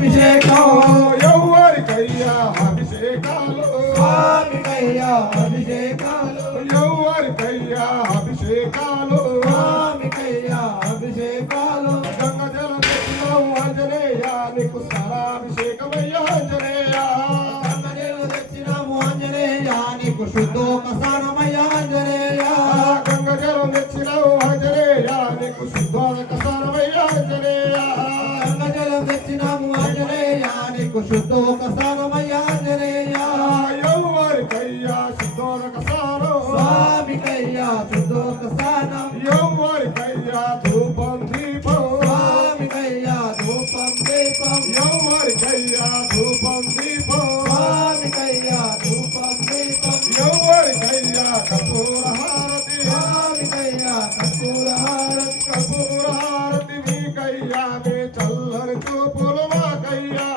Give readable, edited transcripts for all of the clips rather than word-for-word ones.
అభిషేకం ఎవరికయ్యా అభిషేకాలు స్వామికయ్యా అభిషేకాలు ఎవరికయ్యా అభిషేకాలు స్వామికయ్యా అభిషేకాలు గంగ జల తెచ్చినావు ఆంజనేయ నీకు సారాభిషేకమయ్యా ఆంజనేయ గంగజలు తెచ్చినాము ఆంజనేయ నీకు శుద్ధోపసారమయ్యా ఆంజనేయ గంగ జలం తెచ్చినావు ఆంజనేయ నీకు శుద్ధోదకసారమయ్యా ఆంజనేయ గంగజలం తెచ్చినాము ఆంజనేయ నీకు శుద్ధోపసారమయ్యా ఆంజనేయ ఎవరికయ్యా శుద్ధోదకసారం స్వామికయ్యా శుద్ధోపసారం ఎవరికయ్యా ధూపం దీపం స్వామికయ్యా ధూపం దీపం ఎవరికయ్యా ధూపం దీపం స్వామికయ్యా ధూపం దీపం ఎవరికయ్యా కపూర హారతి స్వామికయ్యా కర్పూర హారతి కపూర హారతి మీకయ్యా మీ చల్లని చూపులు మాకయ్యా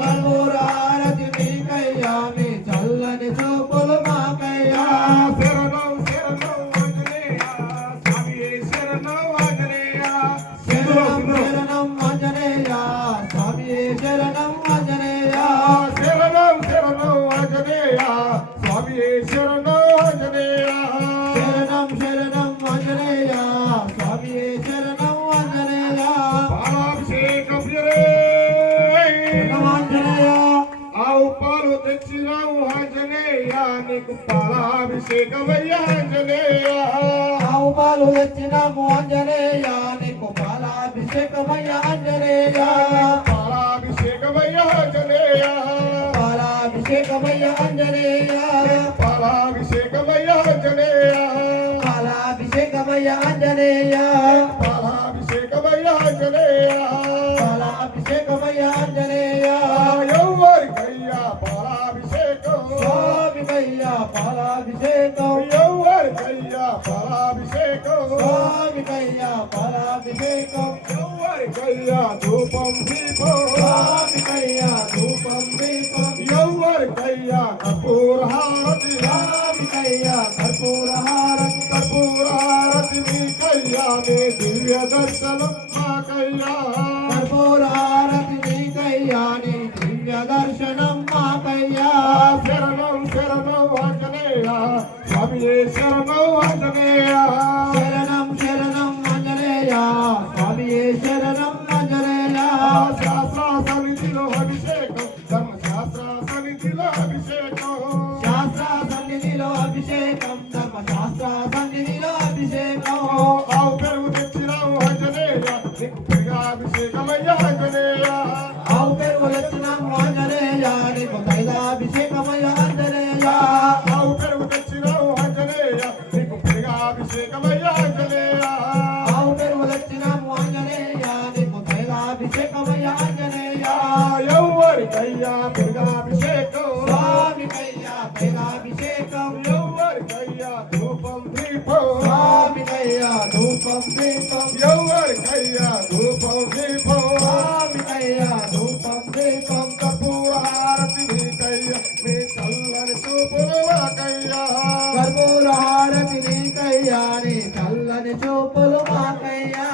కర్పూర హారతి మీకయ్యా మీ చల్లని చూపులు మాకయ్యా శరణం శరణం ఆంజనేయ స్వామియే శరణం ఆంజనేయ శరణం శరణం ఆంజనేయ స్వామియే శరణం ఆంజనేయ శరణం శరణం ఆంజనేయ స్వామియే శరణం ఆంజనేయ శరణం శరణం ఆంజనేయ స్వామియే శరణం ఆంజనేయ పాలాభిషేకం ప్రియరే ఆంజనేయ ఆవు పాలు తెచ్చినావు ఆంజనేయ నీకు పాలాభిషేకమయ్యా ఆంజనేయ ఆవు పాలు తెచ్చినాము ఆంజనేయ నీకు పాలాభిషేకమయ్యా ఆంజనేయ పాలాభిషేకమయ్యా ఆంజనేయ పాలాభిషేకమయ్యా ఆంజనేయ పాలాభిషేకమయ్యా ఆంజనేయ పాలాభిషేకమయ్యా ఆంజనేయ పాలాభిషేకమయ్యా ఆంజనేయ పాలాభిషేకమయ్యా ఆంజనేయ ఎవరికయ్యా పాలాభిషేకం స్వామికయ్యా పాలాభిషేకం ఎవరికయ్యా పాలాభిషేకం స్వామికయ్యా పాలాభిషేకం ఎవరికయ్యా ధూపం దీపం స్వామికయ్యా ధూపం దీపం ఎవరికయ్యా కపూర హారతి స్వామికయ్యా కర్పూర హారతి కపూర హారతి మీకయ్యా మీ దివ్య దర్శనం మాకయ్యా కర్పూర హారతి నీకయ్యా నీ దివ్య దర్శనం మాకయ్యా శరణం శరణం ఆంజనేయ స్వామియే శరణం ఆంజనేయ శరణం శరణం ఆంజనేయ స్వామియే శరణం ఆంజనేయ శాస్త్ర సన్నిధిలో అభిషేకం ధర్మశాస్త్ర సన్నిధిలో అభిషేకం శాస్త్ర సన్నిధిలో అభిషేకం ధర్మశాస్త్ర సన్నిధిలో అభిషేకం ఆవు పెరుగు తెచ్చినావు ఆంజనేయ నీకు పెరుగాభిషేకమయ్యా ఆంజనేయ ఆవు పెరుగు తెచ్చినాము ఆంజనేయ నీకు తైలాభిషేకమయ్యా ఆంజనేయ ఆవు పెరుగు తెచ్చినావు ఆంజనేయ నీకు పెరుగాభిషేకమయ్యా ఆంజనేయ ఆవు పెరుగు తెచ్చినాము ఆంజనేయ నీకు తైలాభిషేకమయ్యా ఆంజనేయ ఎవరికయ్యా పెరుగాభిషేకం స్వామికయ్యా తైలాభిషేకం ఎవరికయ్యా ధూపం దీపం స్వామికయ్యా ధూపం దీపం ఎవరికయ్యా ధూపం దీపం స్వామికయ్యా ధూపం దీపం కపూర హారతి మీకయ్యా మీ చల్లని చూపులు మాకయ్యా కర్పూర హారతి నీకయ్యా నీ చల్లని చూపులు మాకయ్యా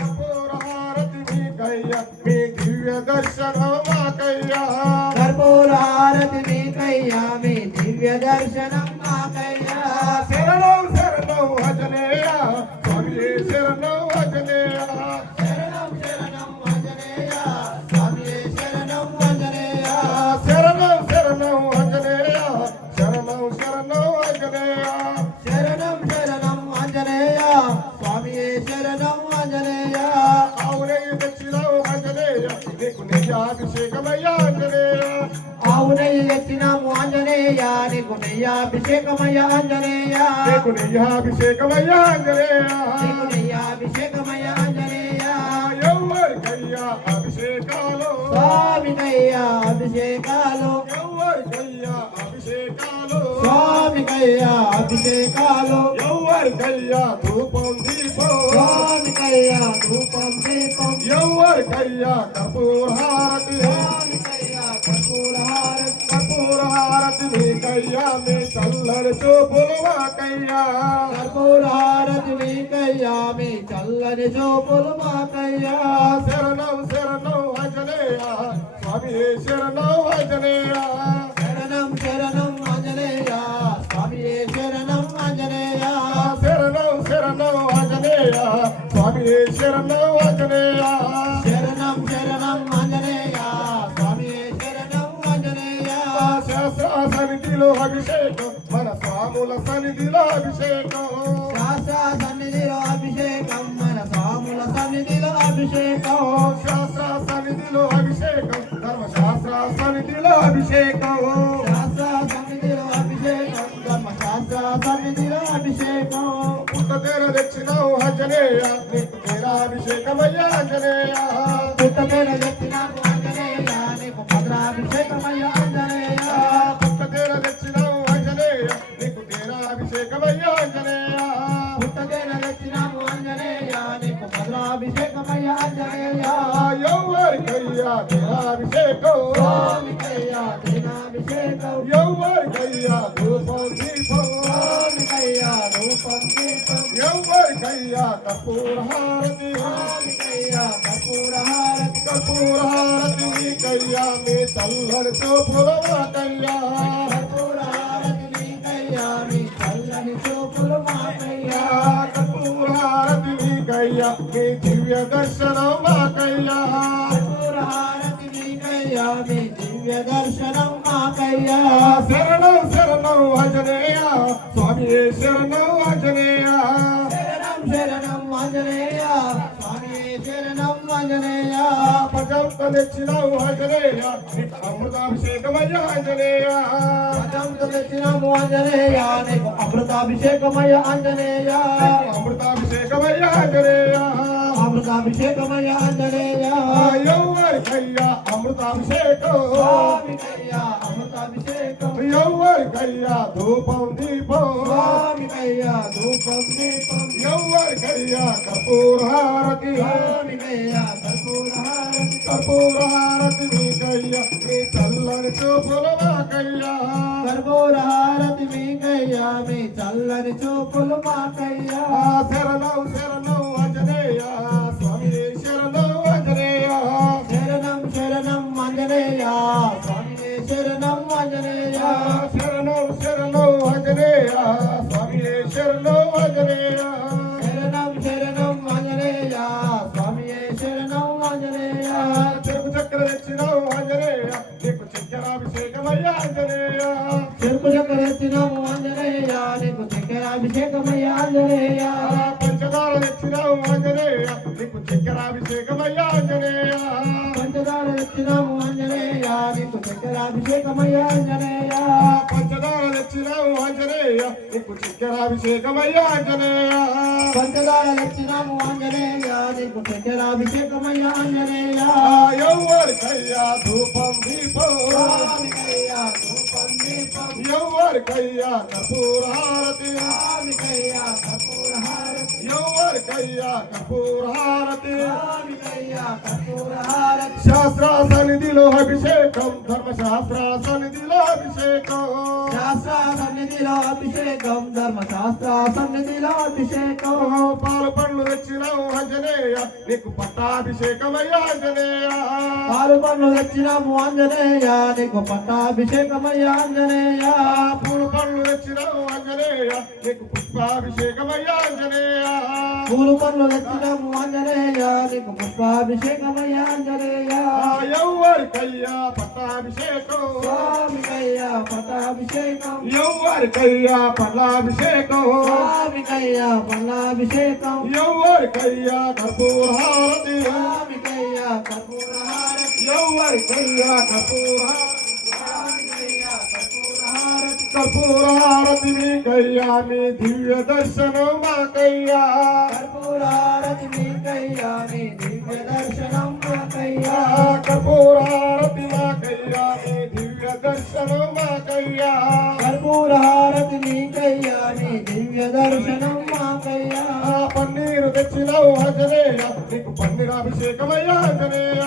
కపూర హారతి మీకయ్యా మీ దివ్య దర్శనం మాకయ్యా కర్పూర హారతి నీకయ్యా మీ దివ్య దర్శనం మాకయ్యా శరణం శరణం ఆంజనేయ స్వామియే శరణం ఆంజనేయ శరణం శరణం ఆంజనేయ స్వామియే శరణం ఆంజనేయ శరణం శరణం ఆంజనేయ శరణం శరణం ఆంజనేయ శరణం శరణం ఆంజనేయ స్వామియే శరణం ఆంజనేయ ఆవునే తెచ్చినావు ఆంజనేయ నీకు నిజాభిషేకమయ్యా ఆంజనేయ ఆవు నెయ్యి తెచ్చినాము ఆంజనేయ నీకు నెయ్యాభిషేకమయ్యా ఆంజనేయ నీకు నిజాభిషేకమయ్యా ఆంజనేయ నీకు నెయ్యాభిషేకమయ్యా ఆంజనేయ ఎవరికయ్యా అభిషేకాలు స్వామికయ్యా అభిషేకాలు ఎవరికయ్యా అభిషేకాలు స్వామికయ్యా అభిషేకాలు ఎవరికయ్యా ధూపం దీపం స్వామికయ్యా ధూపం దీపం ఎవరికయ్యా కపూర హారతి స్వామికయ్యా కర్పూర హారతి కపూర హారతి మీకయ్యా మీ చల్లని చూపులు మాకయ్యా కర్పూర హారతి నీకయ్యా మీ చల్లని చూపులు మాకయ్యా శరణం శరణం ఆంజనేయ స్వామి శరణం ఆంజనేయ శరణం శరణం ఆంజనేయ స్వామి శరణం ఆంజనేయ శరణం శరణం ఆంజనేయ స్వామి శరణం ఆంజనేయ శరణం శరణం ఆంజనేయ స్వామి శరణం ఆంజనేయ శాస్త్ర సన్నిధిలో అభిషేకం మన స్వాముల సన్నిధిలో అభిషేకం శాస్త్ర సన్నిధిలో అభిషేకం మన స్వాముల సన్నిధిలో అభిషేకం శాస్త్ర సన్నిధిలో అభిషేకం ధర్మశాస్త్ర సన్నిధిలో అభిషేకం శాస్త్ర సన్నిధిలో అభిషేకం ధర్మశాస్త్ర సన్నిధిలో అభిషేకం పుట్టతేర తెచ్చినావు ఆంజనేయ నీకు తేరాభిషేకమయ్యా ఆంజనేయ పుట్టపేడ తెచ్చినాకు ఆంజనేయ నీకు భద్రాభిషేకమయ్య ఆంజనేయ పుట్టతేర తెచ్చినావు ఆంజనేయ నీకు తేరాభిషేకమయ్యా ఆంజనేయ పుట్టపేడ తెచ్చినాకు ఆంజనేయ నీకు భద్రాభిషేకమయ్య ఆంజనేయ ఎవరికయ్యా తేరాభిషేకం స్వామికయ్య దినాభిషేకం ఎవరికయ్యా ధూపం దీపం స్వామికయ్య రూపం దీపం ఎవరికయ్యా కర్పూరహారతి స్వామికయ్య కర్పూరహారతి కర్పూరహారతి నీకయ్యా మీ చల్లని చూపుల మాకయ్యా కర్పూరహారతి నీకయ్యా మీ చల్లని చూపులు మాకయ్యా కర్పూరహారతి నీకయ్యా మీ దివ్య దర్శనం మాకయ్యా కర్పూరహారతి నీకయ్యా మీ దివ్య దర్శనం మాకయ్యా శరణం శరణం ఆంజనేయ స్వామి శరణం ఆంజనేయ శరణం శరణం ఆంజనేయ స్వామి శరణం ఆంజనేయ పజంత తెచ్చినావు ఆంజనేయ నీకు అమృతాభిషేకమయ్యా ఆంజనేయ పదంతో తెచ్చినాము ఆంజనేయ నీకు అమృతాభిషేకమయ్య ఆంజనేయ అమృతాభిషేకమయ్యా ఆంజనేయ అమృతాభిషేకమయ్య ఆంజనేయ ఎవరికయ్యా అమృతాభిషేకం స్వామికయ్య అమృతాభిషేకం ఎవరికయ్యా ధూపం దీపం స్వామికయ్య ధూపం దీపం ఎవరికయ్యా కర్పూరహారతి స్వామికయ్య కర్పూరహారతి కర్పూరహారతి నీకయ్యా నీ చల్లని చూపుల మాకయ్యా కర్పూరహారతి మీకయ్యా మీ చల్లని చూపులు మాకయ్యా శరణం శరణం ఆంజనేయ స్వామి శరణం ఆంజనేయ శరణం శరణం ఆంజనేయ స్వామి శరణం ఆంజనేయ శరణం శరణం ఆంజనేయ స్వామి శరణం ఆంజనేయ శరణం శరణం ఆంజనేయ స్వామి శరణం ఆంజనేయ చెరుకు చక్ర తెచ్చినావు ఆంజనేయ నీకు చక్కెరాభిషేకమయ్యా ఆంజనేయ చెరుకు చక్కెర ఎత్తినాము ఆంజనేయ నీకు చక్కెరాభిషేకమయ్య ఆంజనేయ పంచదార తెచ్చినావు ఆంజనేయ నీకు చక్కెరాభిషేకమయ్యా ఆంజనేయ పంచదార ఎత్తినాము ఆంజనేయ నీకు చక్కెరాభిషేకమయ్య ఆంజనేయ పంచదార తెచ్చినావు ఆంజనేయ నీకు చక్కెరాభిషేకమయ్యా ఆంజనేయ పంచదార ఎత్తినాము ఆంజనేయ నీకు చక్కెరాభిషేకమయ్య ఆంజనేయ ఎవరికయ్యా ధూపం దీపం స్వామికయ్య ధూపం దీపం ఎవరికయ్యా కర్పూరహారతి స్వామికయ్య కర్పూరహారతి ఎవరికయ్యా కర్పూరహారతి స్వామికయ్య కర్పూరహారతి శాస్త్ర సన్నిధిలో అభిషేకం ధర్మశాస్త్ర సన్నిధిలో అభిషేకం శాస్త్ర సన్నిధిలో అభిషేకం ధర్మశాస్త్ర సన్నిధిలో అభిషేకం పాలు పండ్లు తెచ్చినావు ఆంజనేయ నీకు పట్టాభిషేకమయ్యా ఆంజనేయ పాలు పన్ను తెచ్చినాము ఆంజనేయ నీకు పట్టాభిషేకమయ్య ఆంజనేయ పూలు పండ్లు తెచ్చినావు ఆంజనేయ నీకు పుష్పాభిషేకమయ్యా ఆంజనేయ పూలు పన్ను తెచ్చినాము ఆంజనేయ నీకు పుష్పాభిషేకమయ్య ఆంజనేయ ఎవరికయ్యా పట్టాభిషేకం స్వామికయ్య పట్టాభిషేకం ఎవరికయ్యా పట్టాభిషేకం స్వామికయ్య పట్టాభిషేకం ఎవరికయ్యా కర్పూరహారతి స్వామికయ్య కర్పూరహారతి ఎవరికయ్యా కర్పూరహారతి స్వామికయ్య కర్పూరహారతి కర్పూరహారతి మీకయ్యా మీ దివ్య దర్శనం మాకయ్యా కర్పూరహారతి మీకయ్యా మీ దివ్య దర్శనం మాకయ్యా కర్పూరహారతి మాకయ్యా మీ దివ్య దర్శనం మాకయ్యా కర్పూరహారతి మీకయ్యా మీ దివ్య దర్శనం మాకయ్యా పన్నీరు తెచ్చినావు ఆంజనేయ నీకు పన్నీరాభిషేకమయ్యా ఆంజనేయ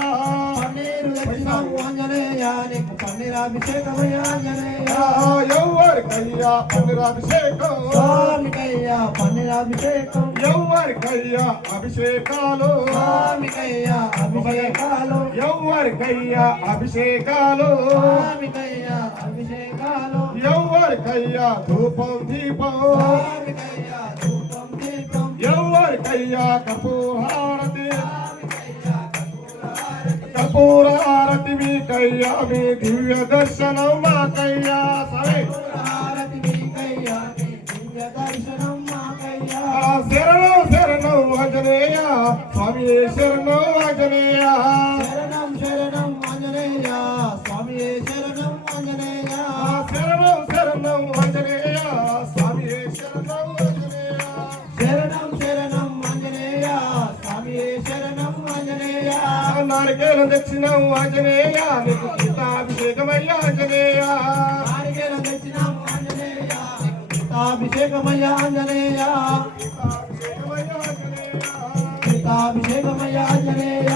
పన్నీరు తెచ్చినాము ఆంజనేయ ఆంజనేయ నీకు పన్నీరాభిషేకమయ్యా ఆంజనేయ ఎవరికయ్యా పన్నీరాభిషేకం స్వామికయ్యా పన్నీరాభిషేకం ఎవరికయ్యా అభిషేకాలు స్వామికయ్యా అభిషేకాలు ఎవరికయ్యా అభిషేకాలు స్వామికయ్యా అభిషేకాలు ఎవరికయ్యా ధూపం దీపం స్వామికయ్యా ధూపం దీపం ఎవరికయ్యా కపూరహారతి కపూరహారతి మీకయ్యా మీ దివ్య దర్శనం మాకయ్యా సరే హారతి మీకయ్యా మీ దివ్య దర్శనం మాకయ్యా శరణం శరణం ఆంజనేయ స్వామి శరణం ఆంజనేయ శరణం శరణం ఆంజనేయ స్వామి శరణం ఆంజనేయ శరణం శరణం ఆంజనేయ స్వామి శరణం ఆంజనేయ శరణం శరణం ఆంజనేయ స్వామి శరణం ఆంజనేయ నారికేల దక్షిణం ఆంజనేయ నీకు గీతాభిషేకమయ్యా ఆంజనేయ నారికేల దక్షిణం ఆంజనేయ గీతాభిషేకమయ్యా ఆంజనేయ గీతాభిషేకమయ్యా ఆంజనేయ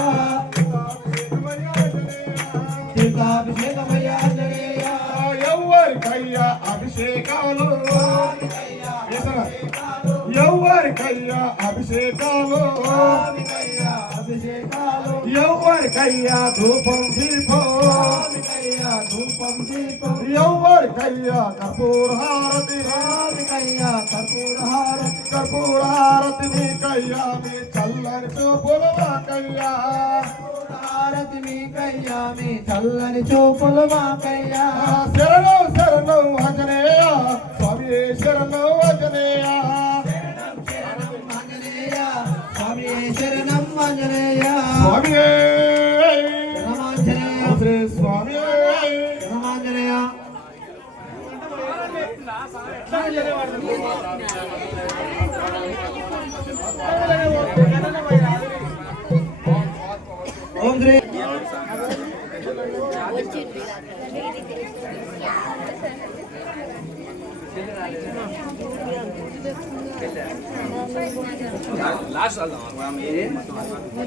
గీతాభిషేకమయ్యా ఆంజనేయ ఎవరికయ్యా అభిషేకాలు ఎవరికయ్యా అభిషేకాలు స్వామికయ్యా అభిషేకాలు ఎవరికయ్యా ధూపం దీపం స్వామికయ్యా ధూపం దీపం ఎవరికయ్యా కపూరహారతి స్వామికయ్యా కర్పూరహారతి కర్పూరహారతి మీకయ్యా మీ చల్లని చూపుల మాకయ్యా హారతి మీకయ్యా మీ చల్లని చూపులు మాకయ్యా శరణం శరణం ఆంజనేయ స్వామి శరణం ఆంజనేయ ఆంజనేయ స్వామి శరణం ఆంజనేయ స్వామి శరణమాంజనేయ శ్రీ స్వామి శరణమాంజనేయ ఓం శ్రీ లాస్ట్ వెళ్దాం